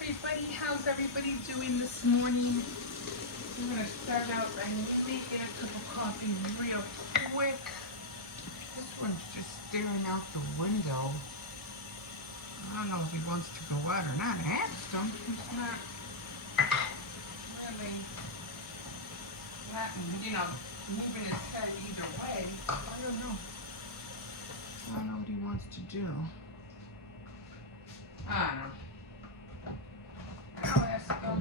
everybody. How's everybody doing this morning? I'm gonna start out by making a cup of coffee real quick. This one's just staring out the window. I don't know if he wants to go out or not. I asked him. He's not really moving his head either way. I don't know. I don't know what he wants to do. I don't know. I'll ask him.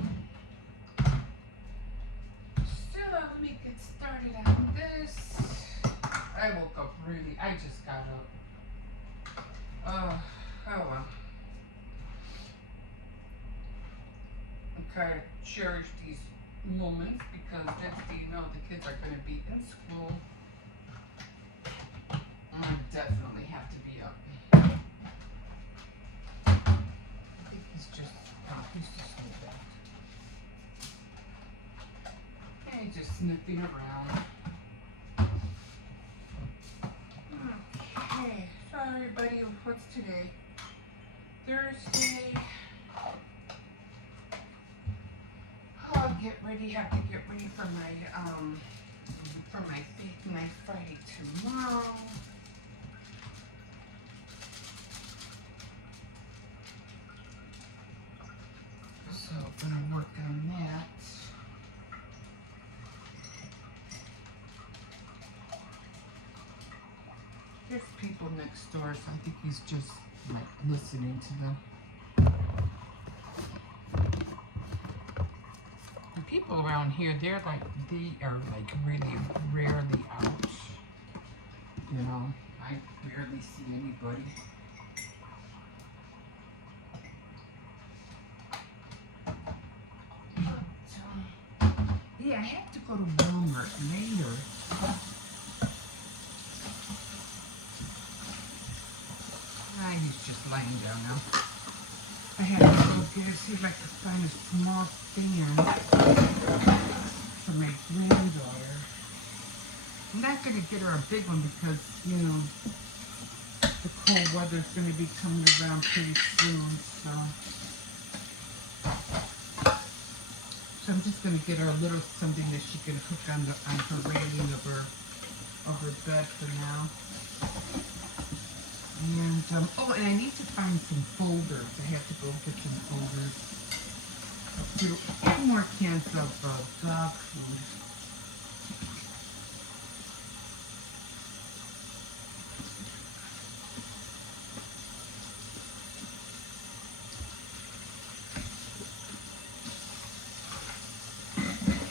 So let me get started on this. I woke up I just got up. Oh well. I kind of cherish these moments because next thing you know, the kids are going to be in school. I definitely have to be up. I think he's just moved out. And he's just sniffing around. Okay, so everybody, what's today? Thursday. I'll have to get ready for my Faith Night Friday tomorrow. So I'm gonna work on that. There's people next door, so I think he's just like listening to them. The people around here, they are like really rarely out. You know, I barely see anybody. But, yeah, I have to go to Walmart later. He's just lying down now. I had to go see if I could find a small fan for my granddaughter. I'm not going to get her a big one because, you know, the cold weather's going to be coming around pretty soon. So I'm just going to get her a little something that she can hook on her railing of her bed for now. And, and I need to find some folders. I have to go get some folders. A few more cans of dog food.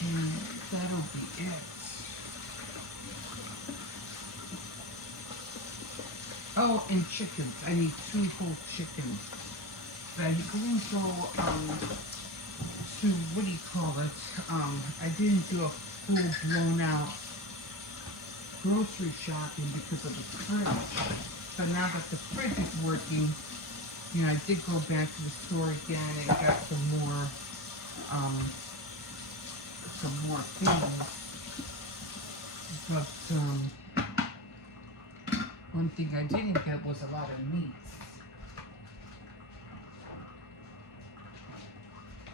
And that'll be it. Oh, and chickens. I need 2 whole chickens. But I'm going to go to, what do you call it? I didn't do a full blown out grocery shopping because of the fridge. So now that the fridge is working, you know, I did go back to the store again and got some more things. But one thing I didn't get was a lot of meats.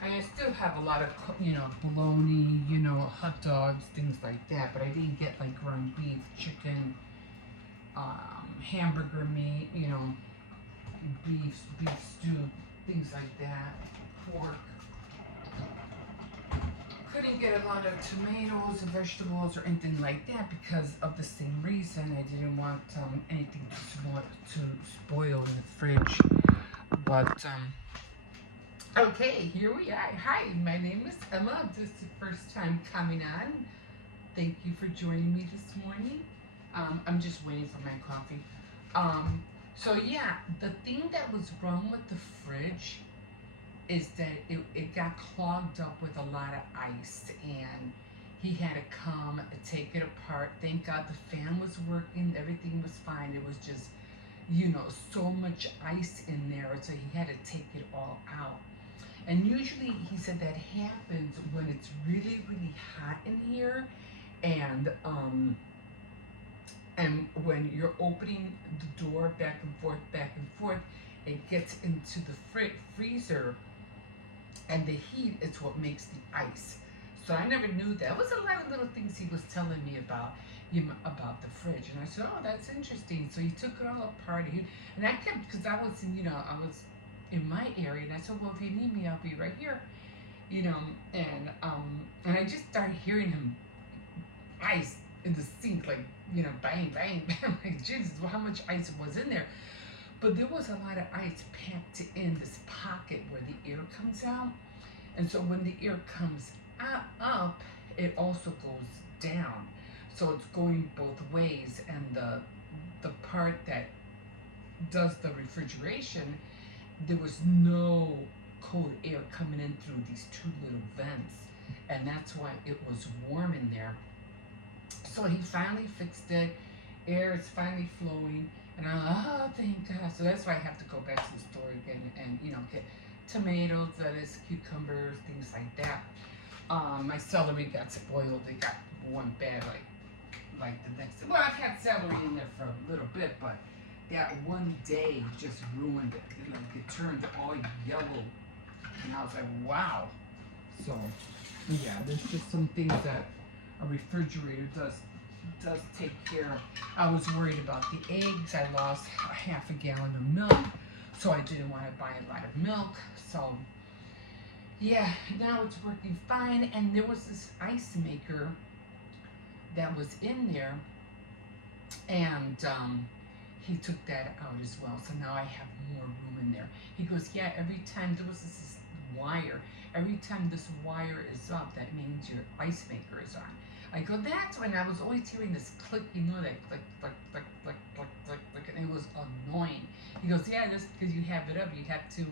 And I still have a lot of, you know, bologna, you know, hot dogs, things like that. But I didn't get like ground beef, chicken, hamburger meat, you know, beef stew, things like that, pork. Couldn't get a lot of tomatoes, vegetables, or anything like that because of the same reason. I didn't want anything to spoil in the fridge. But okay, here we are. Hi, my name is Emma. This is the first time coming on. Thank you for joining me this morning. I'm just waiting for my coffee. So yeah, the thing that was wrong with the fridge is that it got clogged up with a lot of ice, and he had to come take it apart. Thank God the fan was working, everything was fine. It was just, you know, so much ice in there, so he had to take it all out. And usually he said that happens when it's really, really hot in here, and when you're opening the door back and forth, it gets into the freezer, and the heat is what makes the ice. So I never knew that. It was a lot of little things he was telling me about, about the fridge, and I said, "Oh, that's interesting." So he took it all apart, and I kept, because I was in, I was in my area, and I said, "Well, if you need me, I'll be right here," you know, and I just started hearing him ice in the sink, like, bang, bang, bang. Like, Jesus, well, how much ice was in there? But there was a lot of ice packed in this pocket where the air comes out. And so when the air comes up, it also goes down. So it's going both ways. And the part that does the refrigeration, there was no cold air coming in through these two little vents. And that's why it was warm in there. So he finally fixed it. Air is finally flowing. And I'm like, oh, thank God. So that's why I have to go back to the store again and, get tomatoes, lettuce, cucumbers, things like that. My celery got spoiled. It got one bad, like the next. Well, I've had celery in there for a little bit, but that one day just ruined it. It turned all yellow, and I was like, wow. So, yeah, there's just some things that a refrigerator does take care of. I was worried about the eggs. I lost a half a gallon of milk, so I didn't want to buy a lot of milk. So yeah, now it's working fine. And there was this ice maker that was in there, and he took that out as well. So now I have more room in there. He goes, yeah, every time there was this wire, every time this wire is up, that means your ice maker is on. I go, that's when I was always hearing this click, that click, click, click, click, click, click, click, and it was annoying. He goes, yeah, that's because you have it up. You have to,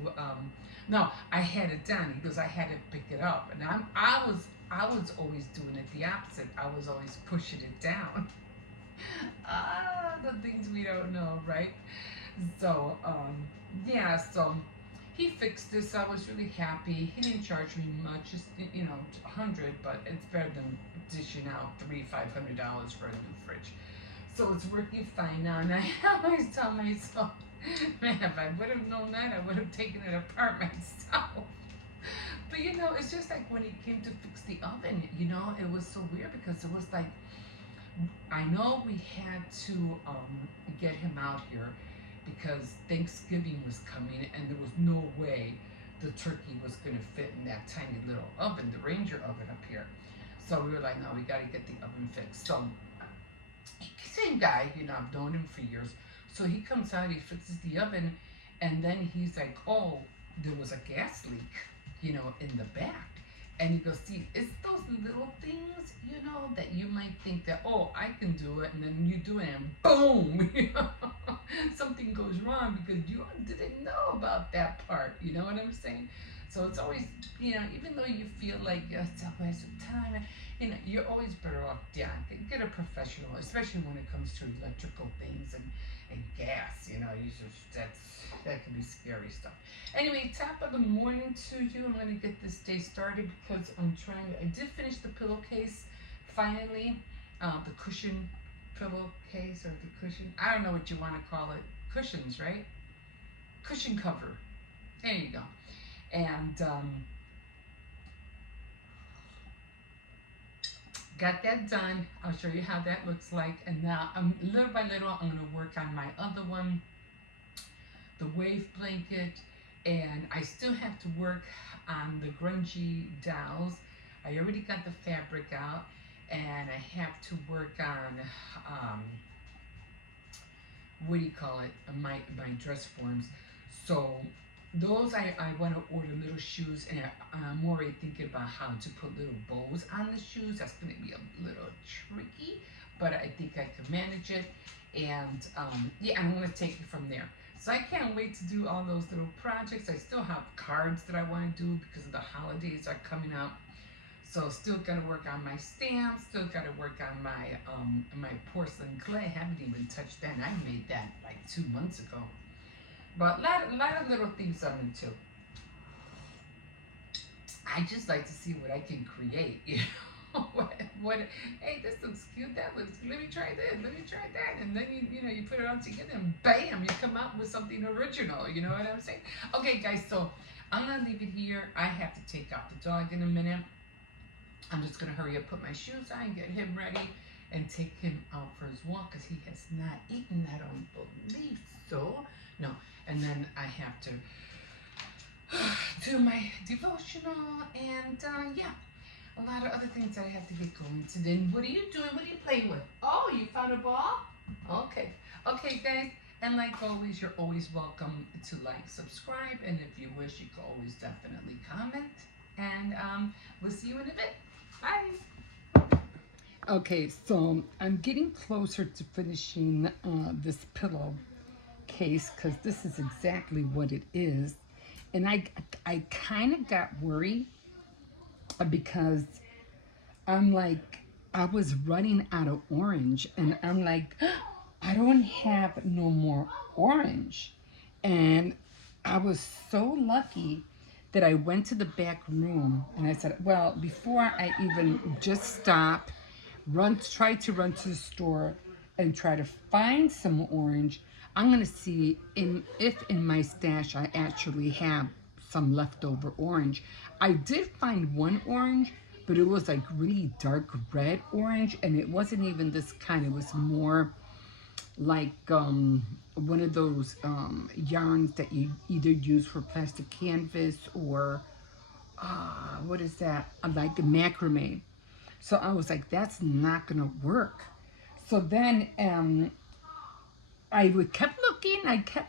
no, I had it down. He goes, I had to pick it up. And I was always doing it the opposite. I was always pushing it down. The things we don't know, right? So, yeah, so he fixed this. I was really happy. He didn't charge me much, just, $100, but it's better than dishing out $500 for a new fridge. So it's working fine now, and I always tell myself, man, if I would have known that, I would have taken it apart myself. But it's just like when he came to fix the oven, it was so weird because it was like, I know we had to get him out here because Thanksgiving was coming and there was no way the turkey was going to fit in that tiny little oven, the Ranger oven up here. So we were like, no, we got to get the oven fixed. So, same guy, I've known him for years. So he comes out, he fixes the oven, and then he's like, oh, there was a gas leak, in the back. And he goes, see, it's those little things, that you might think that, oh, I can do it, and then you do it, and boom, something goes wrong because you didn't know about that part, you know what I'm saying? So it's always, even though you feel like it's a waste of time, you're always better off, get a professional, especially when it comes to electrical things and gas, that can be scary stuff. Anyway, top of the morning to you. I'm going to get this day started because I did finish the pillowcase, finally, the cushion pillowcase, or the cushion, I don't know what you want to call it, cushions, right? Cushion cover, there you go. And got that done. I'll show you how that looks like. And now, little by little, I'm going to work on my other one, the wave blanket, and I still have to work on the grungy dolls. I already got the fabric out, and I have to work on what do you call it, my dress forms. So those I want to order little shoes, and I'm already thinking about how to put little bows on the shoes. That's going to be a little tricky, but I think I can manage it. And yeah, I'm going to take it from there. So I can't wait to do all those little projects. I still have cards that I want to do because the holidays are coming up. So still got to work on my stamps. Still got to work on my porcelain clay. I haven't even touched that. I made that like 2 months ago. But a lot of little things I'm into. I just like to see what I can create. What? Hey, this looks cute. That looks. Let me try this. Let me try that. And then you put it all together, and bam, you come out with something original. You know what I'm saying? Okay, guys. So I'm going to leave it here. I have to take out the dog in a minute. I'm just going to hurry up, put my shoes on, get him ready, and take him out for his walk because he has not eaten. I don't believe so. No. And then I have to do my devotional and, yeah, a lot of other things that I have to get going. So then, what are you doing? What are you playing with? Oh, you found a ball? Okay. Okay, guys. And like always, you're always welcome to like, subscribe, and if you wish, you can always definitely comment. And we'll see you in a bit. Bye. Okay, so I'm getting closer to finishing this pillow case because this is exactly what it is. And I kind of got worried because I'm like, I was running out of orange, and I'm like, I don't have no more orange. And I was so lucky that I went to the back room and I said, well, before I even just stop, try to run to the store and try to find some orange, I'm gonna see if in my stash I actually have some leftover orange. I did find one orange, but it was like really dark red orange, and it wasn't even this kind. It was more like one of those yarns that you either use for plastic canvas or what is that? Like macrame. So I was like, that's not gonna work. So then kept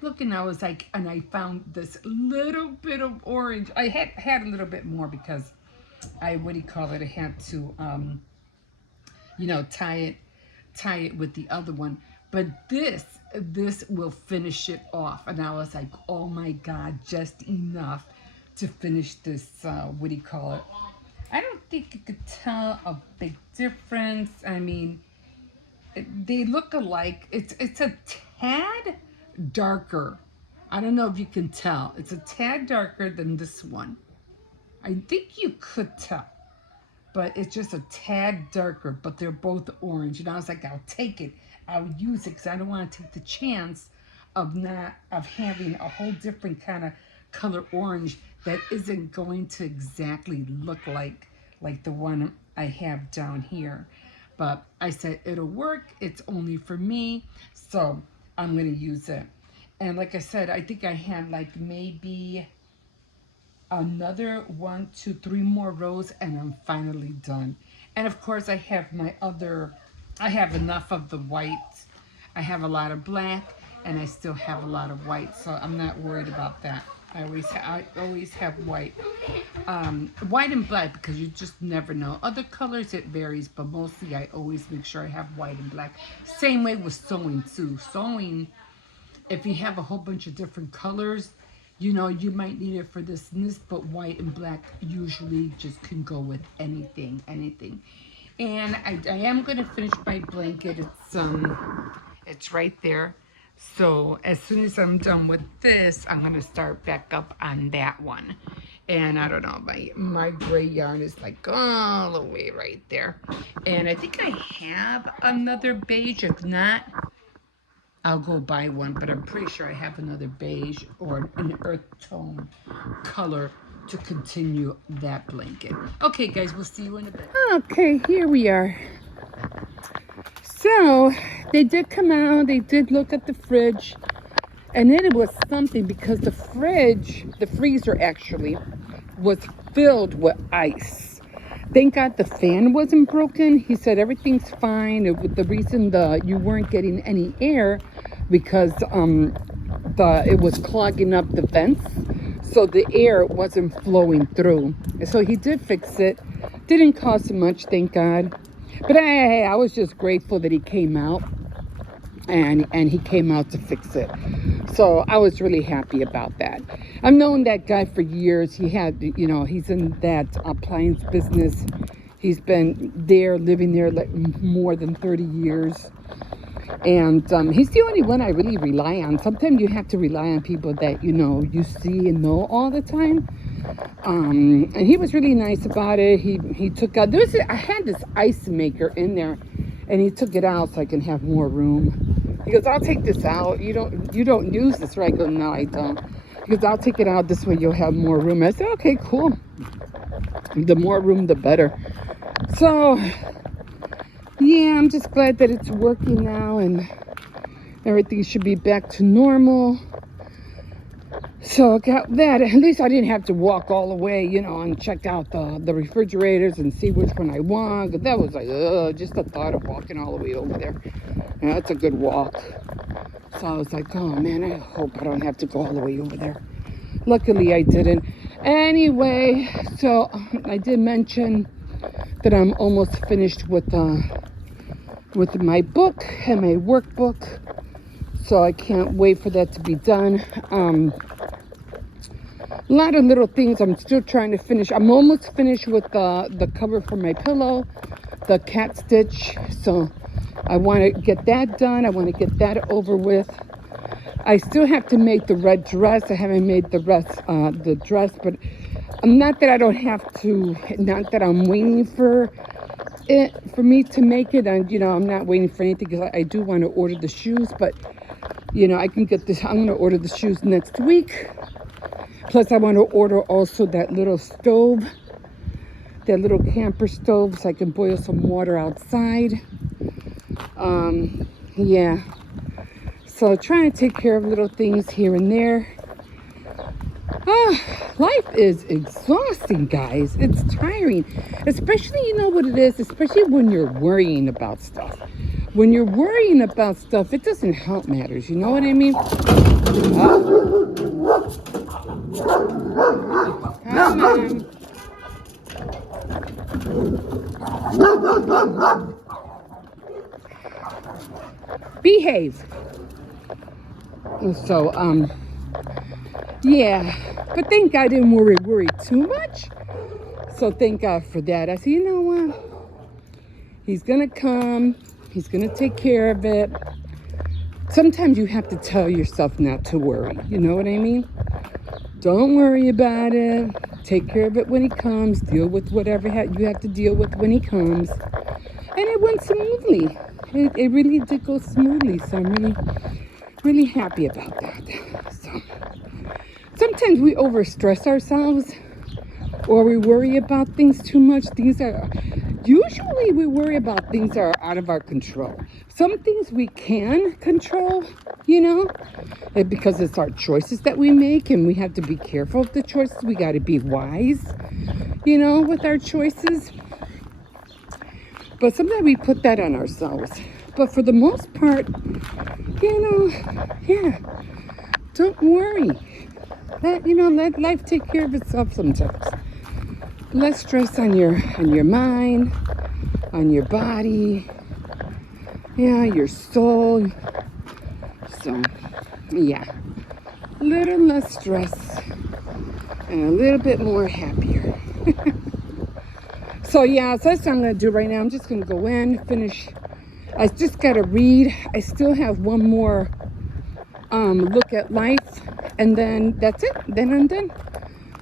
looking. I was like, and I found this little bit of orange. I had a little bit more because I had to tie it with the other one. But this will finish it off. And I was like, oh my God, just enough to finish this, I don't think you could tell a big difference. I mean, they look alike. It's a tad darker. I don't know if you can tell. It's a tad darker than this one. I think you could tell, but it's just a tad darker, but they're both orange. And I was like, I'll take it. I'll use it because I don't want to take the chance of having a whole different kind of color orange that isn't going to exactly look like the one I have down here. But I said, it'll work. It's only for me. So I'm going to use it. And like I said, I think I had like maybe another 1, 2, 3 more rows, and I'm finally done. And of course I have I have enough of the white. I have a lot of black, and I still have a lot of white, so I'm not worried about that. I always have white, white and black, because you just never know. Other colors it varies, but mostly I always make sure I have white and black. Same way with sewing too. Sewing, if you have a whole bunch of different colors, you might need it for this and this, but white and black usually just can go with anything. And I am going to finish my blanket. It's right there. So as soon as I'm done with this, I'm going to start back up on that one. And I don't know, my gray yarn is like all the way right there. And I think I have another beige. If not, I'll go buy one, but I'm pretty sure I have another beige or an earth tone color to continue that blanket. Okay, guys, we'll see you in a bit. Okay, here we are. So they did come out, they did look at the fridge, and then it was something because the freezer actually was filled with ice. Thank God the fan wasn't broken. He said everything's fine. The reason you weren't getting any air because it was clogging up the vents, so the air wasn't flowing through. So he did fix it. Didn't cost much, thank God. But I was just grateful that he came out and he came out to fix it. So I was really happy about that. I've known that guy for years. He's in that appliance business. He's been living there like more than 30 years. And he's the only one I really rely on. Sometimes you have to rely on people that, you see and know all the time. And he was really nice about it. He took out, I had this ice maker in there, and he took it out so I can have more room. He goes, I'll take this out. You don't use this, right? I go, no, I don't. because I'll take it out. This way you'll have more room. I said, okay, cool. The more room, the better. So, yeah, I'm just glad that it's working now and everything should be back to normal. So I got that. At least I didn't have to walk all the way, you know, and check out the refrigerators and see which one I want. But that was like, just the thought of walking all the way over there. You know, it's a good walk. So I was like, oh man, I hope I don't have to go all the way over there. Luckily I didn't. Anyway, so I did mention that I'm almost finished with my book and my workbook. So I can't wait for that to be done. A lot of little things I'm still trying to finish. I'm almost finished with the cover for my pillow, the cat stitch. So I want to get that done. I want to get that over with. I still have to make the red dress. I haven't made the dress, but not that I don't have to. Not that I'm waiting for me to make it. And you know, I'm not waiting for anything because I do want to order the shoes. But you know, I can get this. I'm going to order the shoes next week. Plus, I want to order also that little stove, that little camper stove, so I can boil some water outside. Yeah. So, trying to take care of little things here and there. Life is exhausting, guys. It's tiring. Especially, you know what it is? Especially when you're worrying about stuff. When you're worrying about stuff, it doesn't help matters. You know what I mean? Come on. Behave. So, yeah. But thank God I didn't worry too much. So thank God for that. I said, you know what? He's going to come. He's going to take care of it. Sometimes you have to tell yourself not to worry. You know what I mean? Don't worry about it. Take care of it when he comes. Deal with whatever you have to deal with when he comes. And it went smoothly. It really did go smoothly. So I'm really, really happy about that. So sometimes we overstress ourselves or we worry about things too much. Usually we worry about things that are out of our control. Some things we can control, you know, because it's our choices that we make, and we have to be careful of the choices. We got to be wise, you know, with our choices. But sometimes we put that on ourselves. But for the most part, you know, yeah, don't worry. Let life take care of itself sometimes. Less stress on your mind, on your body, yeah, your soul. So, yeah, a little less stress and a little bit more happier. So, yeah, so that's what I'm going to do right now. I'm just going to go in, finish. I just got to read. I still have one more look at life, and then that's it. Then I'm done.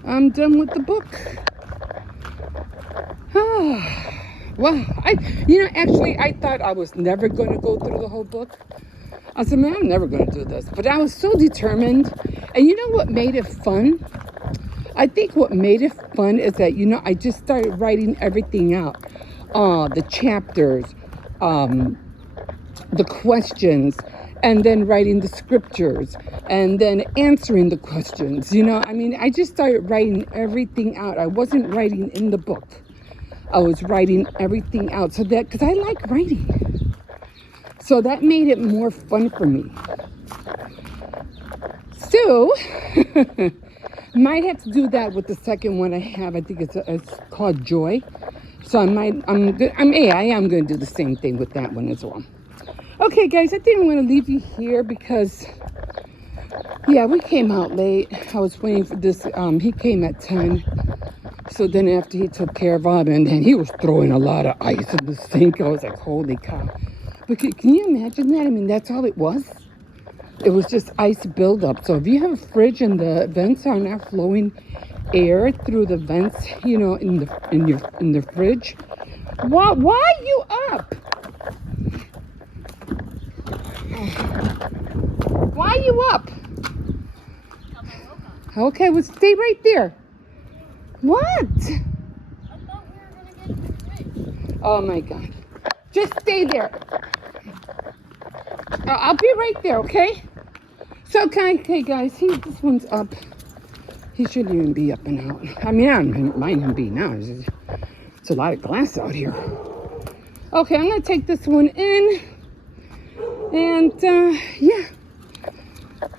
I'm done with the book. Well, actually, I thought I was never going to go through the whole book. I said, man, I'm never going to do this. But I was so determined. And you know what made it fun? I think what made it fun is that, you know, I just started writing everything out. The chapters, the questions, and then writing the scriptures, and then answering the questions. You know, I mean, I just started writing everything out. I wasn't writing in the book. I was writing everything out. So that, because I like writing. So that made it more fun for me. So, might have to do that with the second one I have. I think it's called Joy. So I am going to do the same thing with that one as well. Okay, guys, I didn't want to leave you here because, yeah, we came out late. I was waiting for this. He came at 10. So then after he took care of him, and then he was throwing a lot of ice in the sink. I was like, holy cow. But can you imagine that? I mean, that's all it was. It was just ice buildup. So if you have a fridge and the vents are not flowing air through the vents, you know, in the fridge, why are you up? Why are you up? Okay, well, stay right there. What? I thought we were gonna get in the fridge. Oh my God. Just stay there. I'll be right there, okay? So, okay, guys, this one's up. He shouldn't even be up and out. I mean, I don't mind him being out. It's a lot of glass out here. Okay, I'm going to take this one in. And, yeah.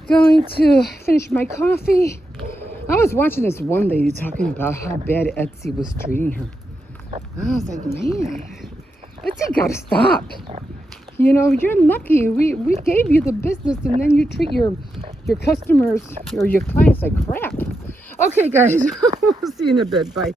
Going to finish my coffee. I was watching this one lady talking about how bad Etsy was treating her. I was like, man, Etsy got to stop. You know, you're lucky. We gave you the business, and then you treat your customers or your clients like crap. Okay, guys, we'll see you in a bit. Bye.